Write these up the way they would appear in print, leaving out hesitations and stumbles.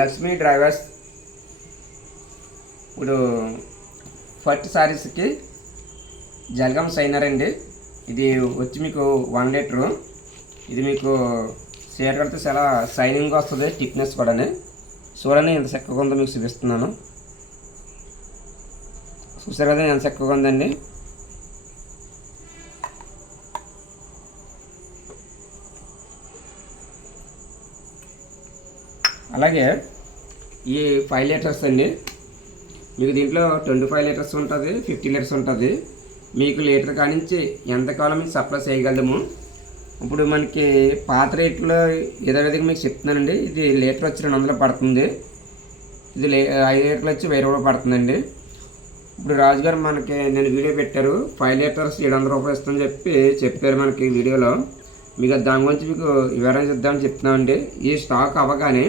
Lakshmi drivers. ఇప్పుడు first సారీస్కి Jalagam సైనర్ అండి. ఇది వచ్చి మీకు 1 లీటరు. ఇది మీకు చీర కడితే చాలా షైనింగ్గా వస్తుంది, థిక్నెస్ కూడా. చూడండి ఎంత చక్కగా ఉందో మీకు చూపిస్తున్నాను. చూసారు కదా ఎంత చక్కగా ఉందండి. అలాగే ఈ 5 లీటర్స్ అండి. మీకు దీంట్లో 25 లీటర్స్ ఉంటుంది, 50 లీటర్స్ ఉంటుంది. మీకు లీటర్ కానించి ఎంతకాలం మీకు సప్లై చేయగలము. ఇప్పుడు మనకి పాత రేట్లో యథావిధిగా మీకు చెప్తున్నానండి. ఇది లీటర్ వచ్చి 200 పడుతుంది. ఇది 5 లీటర్లు వచ్చి 1000 రూపాయలు పడుతుందండి. ఇప్పుడు రాజుగారు మనకి నేను వీడియో పెట్టారు, 5 లీటర్స్ 700 రూపాయలు ఇస్తామని చెప్పారు మనకి వీడియోలో. మీకు దాని గురించి మీకు వివరణ ఇద్దామని చెప్తున్నామండి. ఈ స్టాక్ అవ్వగానే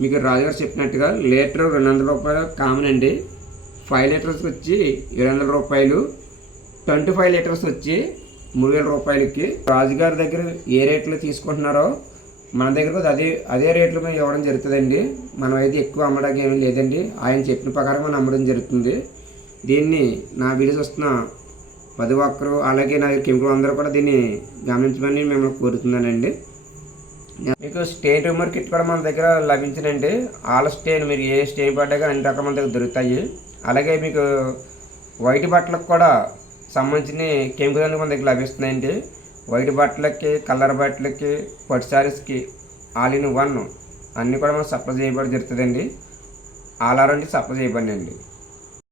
మీకు రాజుగారు చెప్పినట్టుగా లీటర్ 200 రూపాయలు కామన్ అండి. 5 లీటర్స్కి వచ్చి 700 రూపాయలు, 25 లీటర్స్ వచ్చి 3000 రూపాయలకి. రాజుగారి దగ్గర ఏ రేట్లో తీసుకుంటున్నారో మన దగ్గర కూడా అదే రేట్లు మేము ఇవ్వడం జరుగుతుందండి. మనం అయితే ఎక్కువ అమ్మడానికి ఏమీ లేదండి. ఆయన చెప్పిన ప్రకారం మనం అమ్మడం జరుగుతుంది. దీన్ని నా వీడియోస్ వస్తున్న ప్రతి ఒక్కరు, అలాగే నా కెమికల్ అందరూ కూడా దీన్ని గమనించమని మిమ్మల్ని కోరుతున్నానండి. మీకు స్టెయిన్ రిమూవర్ కిట్ కూడా మన దగ్గర లభించినండి. ఆల్ స్టెయిన్ మీరు ఏ స్టెయిన్ పడ్డా కానీ అన్ని రకాల మన దగ్గర దొరుకుతాయి. అలాగే మీకు వైట్ బట్టలకు కూడా సంబంధించిన కెమికల్ అన్నీ మన దగ్గర లభిస్తున్నాయండి. వైట్ బట్టలకి, కలర్ బట్టలకి, పట్టు శారీస్కి ఆల్ ఇన్ వన్ అన్నీ కూడా మనం సప్లై చేయబడి జరుగుతుందండి. ఆల్ అరౌండ్ సప్లై చేయబడి అండి.